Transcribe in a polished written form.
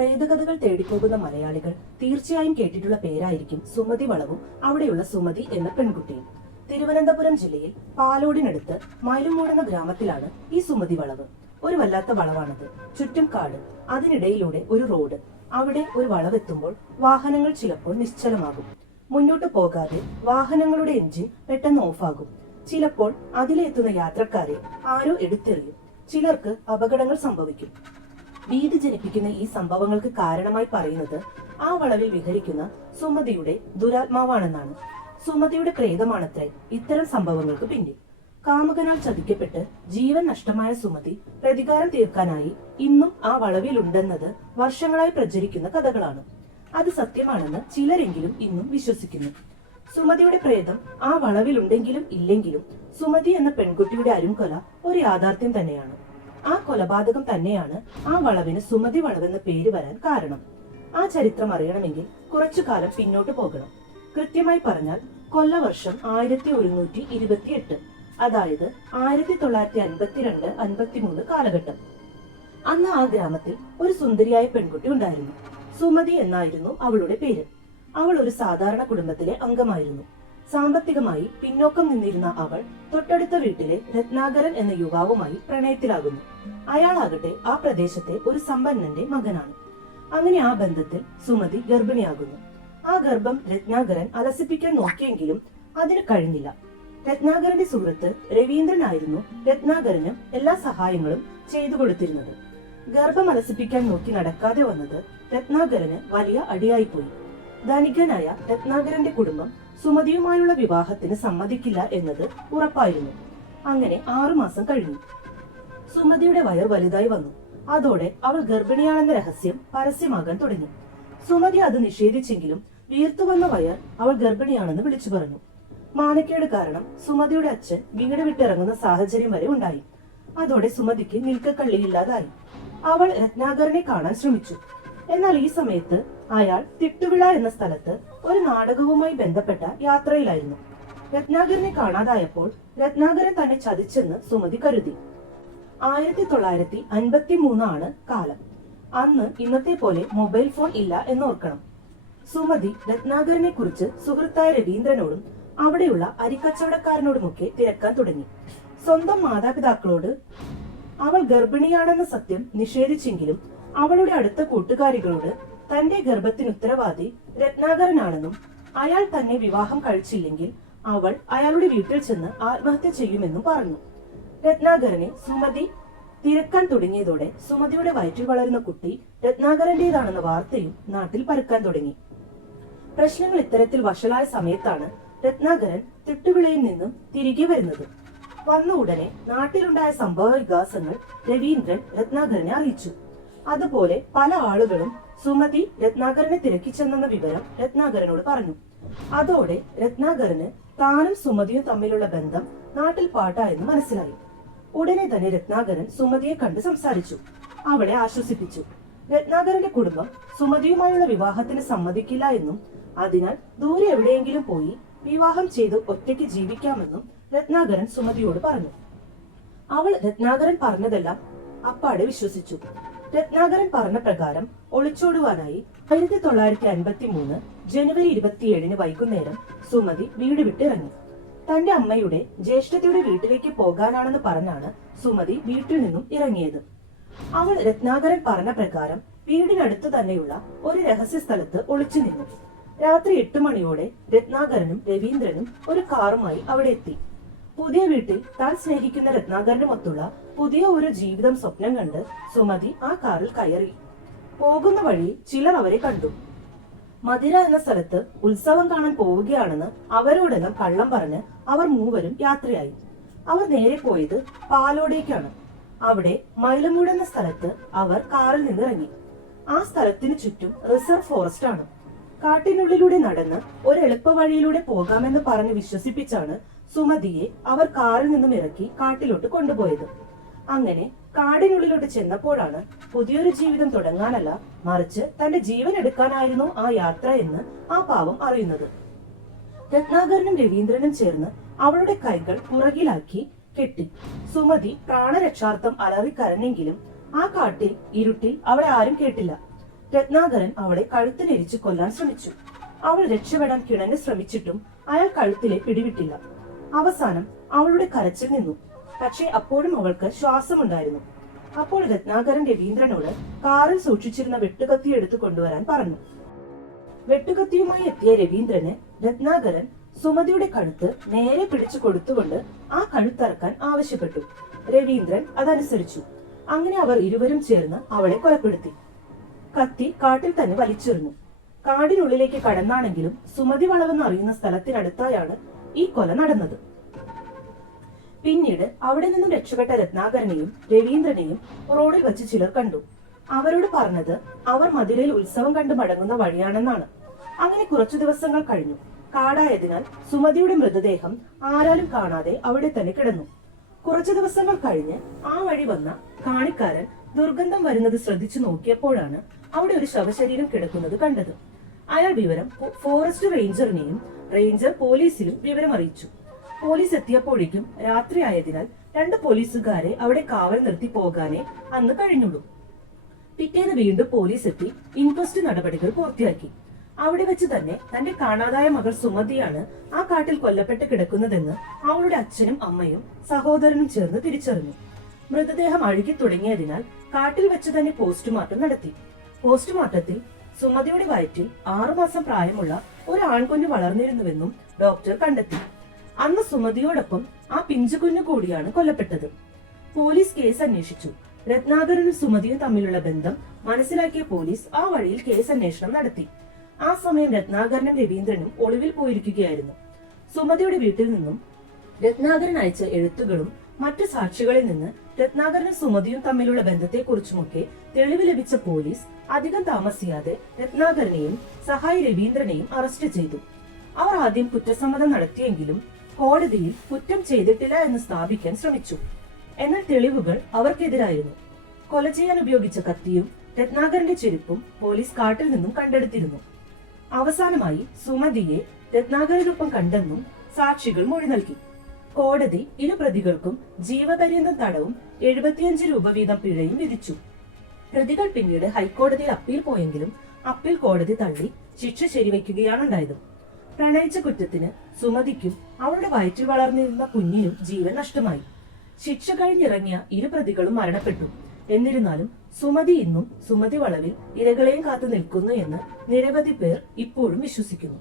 പ്രേതകഥകൾ തേടിപ്പോകുന്ന മലയാളികൾ തീർച്ചയായും കേട്ടിട്ടുള്ള പേരായിരിക്കും സുമതി വളവും അവിടെയുള്ള സുമതി എന്ന പെൺകുട്ടിയും. തിരുവനന്തപുരം ജില്ലയിൽ പാലോടിനടുത്ത് മയിലുമൂട് എന്ന ഗ്രാമത്തിലാണ് ഈ സുമതി വളവ്. ഒരു വല്ലാത്ത വളവാണത്. ചുറ്റും കാട്, അതിനിടയിലൂടെ ഒരു റോഡ്. അവിടെ ഒരു വളവെത്തുമ്പോൾ വാഹനങ്ങൾ ചിലപ്പോൾ നിശ്ചലമാകും. മുന്നോട്ട് പോകാതെ വാഹനങ്ങളുടെ എഞ്ചിൻ പെട്ടെന്ന് ഓഫാകും. ചിലപ്പോൾ അതിലെത്തുന്ന യാത്രക്കാരെ ആരോ എടുത്തെറിയും. ചിലർക്ക് അപകടങ്ങൾ സംഭവിക്കും. ഭീതി ജനിപ്പിക്കുന്ന ഈ സംഭവങ്ങൾക്ക് കാരണമായി പറയുന്നത് ആ വളവിൽ വിഹരിക്കുന്ന സുമതിയുടെ ദുരാത്മാവാണെന്നാണ്. സുമതിയുടെ പ്രേതമാണത്രേ ഇത്തരം സംഭവങ്ങൾക്ക് പിന്നിൽ. കാമുകനാൽ ചതിക്കപ്പെട്ട് ജീവൻ നഷ്ടമായ സുമതി പ്രതികാരം തീർക്കാനായി ഇന്നും ആ വളവിലുണ്ടെന്നത് വർഷങ്ങളായി പ്രചരിക്കുന്ന കഥകളാണ്. അത് സത്യമാണെന്ന് ചിലരെങ്കിലും ഇന്നും വിശ്വസിക്കുന്നു. സുമതിയുടെ പ്രേതം ആ വളവിലുണ്ടെങ്കിലും ഇല്ലെങ്കിലും സുമതി എന്ന പെൺകുട്ടിയുടെ അരുംകൊല ഒരു യാഥാർത്ഥ്യം തന്നെയാണ്. ആ കൊലപാതകം തന്നെയാണ് ആ വളവിന് സുമതി വളവെന്ന പേര് വരാൻ കാരണം. ആ ചരിത്രം അറിയണമെങ്കിൽ കുറച്ചു കാലം പിന്നോട്ട് പോകണം. കൃത്യമായി പറഞ്ഞാൽ കൊല്ലവർഷം 1128, അതായത് 1952-53 കാലഘട്ടം. അന്ന് ആ ഗ്രാമത്തിൽ ഒരു സുന്ദരിയായ പെൺകുട്ടി ഉണ്ടായിരുന്നു. സുമതി എന്നായിരുന്നു അവളുടെ പേര്. അവൾ ഒരു സാധാരണ കുടുംബത്തിലെ അംഗമായിരുന്നു. സാമ്പത്തികമായി പിന്നോക്കം നിന്നിരുന്ന അവൾ തൊട്ടടുത്ത വീട്ടിലെ രത്നാകരൻ എന്ന യുവാവുമായി പ്രണയത്തിലാകുന്നു. അയാളാകട്ടെ ആ പ്രദേശത്തെ ഒരു സമ്പന്നന്റെ മകനാണ്. അങ്ങനെ ആ ബന്ധത്തിൽ സുമതി ഗർഭിണിയാകുന്നു. ആ ഗർഭം രത്നാകരൻ അലസിപ്പിക്കാൻ നോക്കിയെങ്കിലും അതിന് കഴിഞ്ഞില്ല. രത്നാകരന്റെ സുഹൃത്ത് രവീന്ദ്രനായിരുന്നു രത്നാകരന് എല്ലാ സഹായങ്ങളും ചെയ്തു കൊടുത്തിരുന്നത്. ഗർഭം അലസിപ്പിക്കാൻ നോക്കി നടക്കാതെ വന്നത് രത്നാകരന് വലിയ അടിയായിപ്പോയി. ധനികനായ രത്നാകരന്റെ കുടുംബം സുമതിയുമായുള്ള വിവാഹത്തിന് സമ്മതിക്കില്ല എന്നത് ഉറപ്പായിരുന്നു. അങ്ങനെ 6 മാസം കഴിഞ്ഞു. സുമതിയുടെ വയർ വലുതായി വന്നു. അതോടെ അവൾ ഗർഭിണിയാണെന്ന രഹസ്യം പരസ്യമാകാൻ തുടങ്ങി. സുമതി അത് നിഷേധിച്ചെങ്കിലും വീർത്തു വന്ന വയർ അവൾ ഗർഭിണിയാണെന്ന് വിളിച്ചു പറഞ്ഞു. മാനക്കേട് കാരണം സുമതിയുടെ അച്ഛൻ വീട് വിട്ടിറങ്ങുന്ന സാഹചര്യം വരെ ഉണ്ടായി. അതോടെ സുമതിക്ക് നിൽക്കക്കള്ളിയില്ലാതായി. അവൾ രത്നാകരനെ കാണാൻ ശ്രമിച്ചു. എന്നാൽ ഈ സമയത്ത് അയാൾ തിട്ടുവിള എന്ന സ്ഥലത്ത് ഒരു നാടകവുമായി ബന്ധപ്പെട്ട യാത്രയിലായിരുന്നു. രത്നാകരനെ കാണാതായപ്പോൾ രത്നാകരൻ തന്നെ ചതിച്ചെന്ന് സുമതി കരുതി. 1953 ആണ് കാലം. അന്ന് ഇന്നത്തെ പോലെ മൊബൈൽ ഫോൺ ഇല്ല എന്നോർക്കണം. സുമതി രത്നാകരനെ കുറിച്ച് സുഹൃത്തായ രവീന്ദ്രനോടും അവിടെയുള്ള അരിക്കച്ചവടക്കാരനോടുമൊക്കെ തിരക്കാൻ തുടങ്ങി. സ്വന്തം മാതാപിതാക്കളോട് അവൾ ഗർഭിണിയാണെന്ന സത്യം നിഷേധിച്ചെങ്കിലും അവളുടെ അടുത്ത കൂട്ടുകാരികളോട് തന്റെ ഗർഭത്തിന് ഉത്തരവാദി രത്നാകരനാണെന്നും അയാൾ തന്നെ വിവാഹം കഴിച്ചില്ലെങ്കിൽ അവൾ അയാളുടെ വീട്ടിൽ ചെന്ന് ആത്മഹത്യ ചെയ്യുമെന്നും പറഞ്ഞു. രത്നാകരനെ സുമതി തിരക്കാൻ തുടങ്ങിയതോടെ സുമതിയുടെ വയറ്റിൽ വളരുന്ന കുട്ടി രത്നാകരന്റേതാണെന്ന വാർത്തയും നാട്ടിൽ പരക്കാൻ തുടങ്ങി. പ്രശ്നങ്ങൾ ഇത്തരത്തിൽ വഷളായ സമയത്താണ് രത്നാകരൻ തിട്ടുവിളയിൽ നിന്നും തിരികെ വരുന്നത്. വന്ന ഉടനെ നാട്ടിലുണ്ടായ സംഭവ വികാസങ്ങൾ രവീന്ദ്രൻ രത്നാകരനെ അറിയിച്ചു. അതുപോലെ പല ആളുകളും സുമതി രത്നാകരനെ തിരക്കി ചെന്നെന്ന വിവരം രത്നാകരനോട് പറഞ്ഞു. അതോടെ രത്നാകരന് താനും സുമതിയും തമ്മിലുള്ള ബന്ധം നാട്ടിൽ പാട്ടായെന്ന് മനസ്സിലായി. ഉടനെ തന്നെ രത്നാകരൻ സുമതിയെ കണ്ട് സംസാരിച്ചു. അവളെ ആശ്വസിപ്പിച്ചു. രത്നാകരന്റെ കുടുംബം സുമതിയുമായുള്ള വിവാഹത്തിന് സമ്മതിക്കില്ല എന്നും അതിനാൽ ദൂരെ എവിടെയെങ്കിലും പോയി വിവാഹം ചെയ്ത് ഒറ്റയ്ക്ക് ജീവിക്കാമെന്നും രത്നാകരൻ സുമതിയോട് പറഞ്ഞു. അവൾ രത്നാകരൻ പറഞ്ഞതെല്ലാം അപ്പാടെ വിശ്വസിച്ചു. രത്നാകരൻ പറഞ്ഞ പ്രകാരം ഒളിച്ചോടുവാനായി 1953 ജനുവരി 27 വൈകുന്നേരം സുമതി വീട് വിട്ടിറങ്ങി. തന്റെ അമ്മയുടെ ജ്യേഷ്ഠതയുടെ വീട്ടിലേക്ക് പോകാനാണെന്ന് പറഞ്ഞാണ് സുമതി വീട്ടിൽ നിന്നും ഇറങ്ങിയത്. അവൾ രത്നാകരൻ പറഞ്ഞ പ്രകാരം വീടിനടുത്ത് തന്നെയുള്ള ഒരു രഹസ്യ സ്ഥലത്ത് ഒളിച്ചു നിന്നു. രാത്രി 8 മണിയോടെ രത്നാകരനും രവീന്ദ്രനും ഒരു കാറുമായി അവിടെ എത്തി. പുതിയ വീട്ടിൽ താൻ സ്നേഹിക്കുന്ന രത്നാകരനുമൊത്തുള്ള പുതിയ ഒരു ജീവിതം സ്വപ്നം കണ്ട് സുമതി ആ കാറിൽ കയറി. പോകുന്ന വഴി ചിലർ അവരെ കണ്ടു. മധുര എന്ന സ്ഥലത്ത് ഉത്സവം കാണാൻ പോവുകയാണെന്ന് അവരോടെല്ലാം കള്ളം പറഞ്ഞ് അവർ മൂവരും യാത്രയായി. അവർ നേരെ പോയത് പാലോടേക്കാണ്. അവിടെ മയിലമൂട് എന്ന സ്ഥലത്ത് അവർ കാറിൽ നിന്നിറങ്ങി. ആ സ്ഥലത്തിനു ചുറ്റും റിസർവ് ഫോറസ്റ്റ് ആണ്. കാട്ടിനുള്ളിലൂടെ നടന്ന് ഒരു എളുപ്പ വഴിയിലൂടെ പോകാമെന്ന് പറഞ്ഞ് വിശ്വസിപ്പിച്ചാണ് സുമതിയെ അവർ കാറിൽ നിന്നും ഇറക്കി കാട്ടിലോട്ട് കൊണ്ടുപോയത്. അങ്ങനെ കാടിനുള്ളിലോട്ട് ചെന്നപ്പോഴാണ് പുതിയൊരു ജീവിതം തുടങ്ങാനല്ല, മറിച്ച് തന്റെ ജീവൻ എടുക്കാനായിരുന്നു ആ യാത്ര എന്ന് ആ പാവം അറിയുന്നത്. രത്നാകരനും രവീന്ദ്രനും ചേർന്ന് അവളുടെ കൈകൾ പുറകിലാക്കി കെട്ടി. സുമതി പ്രാണരക്ഷാർത്ഥം അലറിക്കരഞ്ഞെങ്കിലും ആ കാട്ടിൽ ഇരുട്ടിൽ അവളെ ആരും കേട്ടില്ല. രത്നാകരൻ അവളെ കഴുത്തിലിരിച്ച് കൊല്ലാൻ ശ്രമിച്ചു. അവൾ രക്ഷപ്പെടാൻ കിണഞ്ഞ് ശ്രമിച്ചിട്ടും അയാൾ കഴുത്തിലെ പിടിവിട്ടില്ല. അവസാനം അവളുടെ കരച്ചിൽ നിന്നു. പക്ഷേ അപ്പോഴും അവൾക്ക് ശ്വാസമുണ്ടായിരുന്നു. അപ്പോൾ രത്നാകരൻ രവീന്ദ്രനോട് കാറിൽ സൂക്ഷിച്ചിരുന്ന വെട്ടുകത്തി എടുത്തു കൊണ്ടുവരാൻ പറഞ്ഞു. വെട്ടുകത്തിയുമായി എത്തിയ രവീന്ദ്രന് രത്നാകരൻ സുമതിയുടെ കഴുത്ത് നേരെ പിടിച്ചു കൊടുത്തുകൊണ്ട് ആ കഴുത്തറക്കാൻ ആവശ്യപ്പെട്ടു. രവീന്ദ്രൻ അതനുസരിച്ചു. അങ്ങനെ അവർ ഇരുവരും ചേർന്ന് അവളെ കൊലപ്പെടുത്തി. കത്തി കാട്ടിൽ തന്നെ വലിച്ചെറിഞ്ഞു. കാടിനുള്ളിലേക്ക് കടന്നാണെങ്കിലും സുമതി വളവെന്ന് അറിയുന്ന സ്ഥലത്തിനടുത്തായാണ് ഈ കൊല നടന്നത്. പിന്നീട് അവിടെ നിന്നും രക്ഷപ്പെട്ട രത്നാകരനെയും രവീന്ദ്രനെയും റോഡിൽ വെച്ച് ചിലർ കണ്ടു. അവരോട് പറഞ്ഞത് അവർ മധുരയിൽ ഉത്സവം കണ്ടു മടങ്ങുന്ന വഴിയാണെന്നാണ്. അങ്ങനെ കുറച്ചു ദിവസങ്ങൾ കഴിഞ്ഞു. കാടായതിനാൽ സുമതിയുടെ മൃതദേഹം ആരാലും കാണാതെ അവിടെ തന്നെ കിടന്നു. കുറച്ചു ദിവസങ്ങൾ കഴിഞ്ഞ് ആ വഴി വന്ന കാണിക്കാരൻ ദുർഗന്ധം വരുന്നത് ശ്രദ്ധിച്ചു നോക്കിയപ്പോഴാണ് അവിടെ ഒരു ശവശരീരം കിടക്കുന്നത് കണ്ടത്. അയാൾ വിവരം ഫോറസ്റ്റ് റേഞ്ചറിനെയും റേഞ്ചർ പോലീസിലും വിവരം അറിയിച്ചു. പോലീസ് എത്തിയപ്പോഴേക്കും രാത്രിയായതിനാൽ 2 പോലീസുകാരെ അവിടെ കാവൽ നിർത്തി പോകാനേ അന്ന് കഴിഞ്ഞുള്ളൂ. പിറ്റേന്ന് വീണ്ടും പോലീസ് എത്തി ഇൻക്വസ്റ്റ് നടപടികൾ പൂർത്തിയാക്കി. അവിടെ വെച്ച് തന്നെ തന്റെ കാണാതായ മകൾ സുമതിയാണ് ആ കാട്ടിൽ കൊല്ലപ്പെട്ട് കിടക്കുന്നതെന്ന് അവളുടെ അച്ഛനും അമ്മയും സഹോദരനും ചേർന്ന് തിരിച്ചറിഞ്ഞു. മൃതദേഹം അഴുകി തുടങ്ങിയതിനാൽ കാട്ടിൽ വെച്ച് തന്നെ പോസ്റ്റ്മോർട്ടം നടത്തി. പോസ്റ്റ്മോർട്ടത്തിൽ സുമതിയുടെ വയറ്റിൽ 6 മാസം പ്രായമുള്ള ഒരു ആൺകുഞ്ഞ് വളർന്നിരുന്നുവെന്നും ഡോക്ടർ കണ്ടെത്തി. അന്ന് സുമതിയോടൊപ്പം ആ പിഞ്ചുകുഞ്ഞു കൂടിയാണ് കൊല്ലപ്പെട്ടത്. പോലീസ് കേസ് അന്വേഷിച്ചു. രത്നാകരനും സുമതിയും തമ്മിലുള്ള ബന്ധം മനസ്സിലാക്കിയ പോലീസ് ആ വഴിയിൽ കേസ് അന്വേഷണം നടത്തി. ആ സമയം രത്നാകരനും രവീന്ദ്രനും ഒളിവിൽ പോയിരിക്കുകയായിരുന്നു. സുമതിയുടെ വീട്ടിൽ നിന്നും രത്നാകരൻ അയച്ച എഴുത്തുകളും മറ്റു സാക്ഷികളിൽ നിന്ന് രത്നാകരനും സുമതിയും തമ്മിലുള്ള ബന്ധത്തെക്കുറിച്ചുമൊക്കെ തെളിവ് ലഭിച്ച പോലീസ് അധികം താമസിയാതെ രത്നാകരനെയും സഹായി രവീന്ദ്രനെയും അറസ്റ്റ് ചെയ്തു. അവർ ആദ്യം കുറ്റസമ്മതം നടത്തിയെങ്കിലും കോടതിയിൽ കുറ്റം ചെയ്തിട്ടില്ല എന്ന് സ്ഥാപിക്കാൻ ശ്രമിച്ചു. എന്നാൽ തെളിവുകൾ അവർക്കെതിരായിരുന്നു. കൊല ചെയ്യാൻ ഉപയോഗിച്ച കത്തിയും രത്നാകരന്റെ ചെരുപ്പും പോലീസ് കാട്ടിൽ നിന്നും കണ്ടെടുത്തിരുന്നു. അവസാനമായി സുമതിയെ രത്നാകരനൊപ്പം കണ്ടെന്നും സാക്ഷികൾ മൊഴി നൽകി. കോടതി 2 പ്രതികൾക്കും ജീവപര്യന്തം തടവും 75 രൂപ വീതം പിഴയും വിധിച്ചു. പ്രതികൾ പിന്നീട് ഹൈക്കോടതിയിൽ അപ്പീൽ പോയെങ്കിലും അപ്പീൽ കോടതി തള്ളി ശിക്ഷ ശരിവയ്ക്കുകയാണുണ്ടായത്. പ്രണയിച്ച കുറ്റത്തിന് സുമതിക്കും അവളുടെ വയറ്റിൽ വളർന്നിരുന്ന കുഞ്ഞിനും ജീവൻ നഷ്ടമായി. ശിക്ഷ കഴിഞ്ഞിറങ്ങിയ 2 പ്രതികളും മരണപ്പെട്ടു. എന്നിരുന്നാലും സുമതി ഇന്നും സുമതി വളവിൽ ഇരകളെയും കാത്തു നിൽക്കുന്നു എന്ന് നിരവധി പേർ ഇപ്പോഴും വിശ്വസിക്കുന്നു.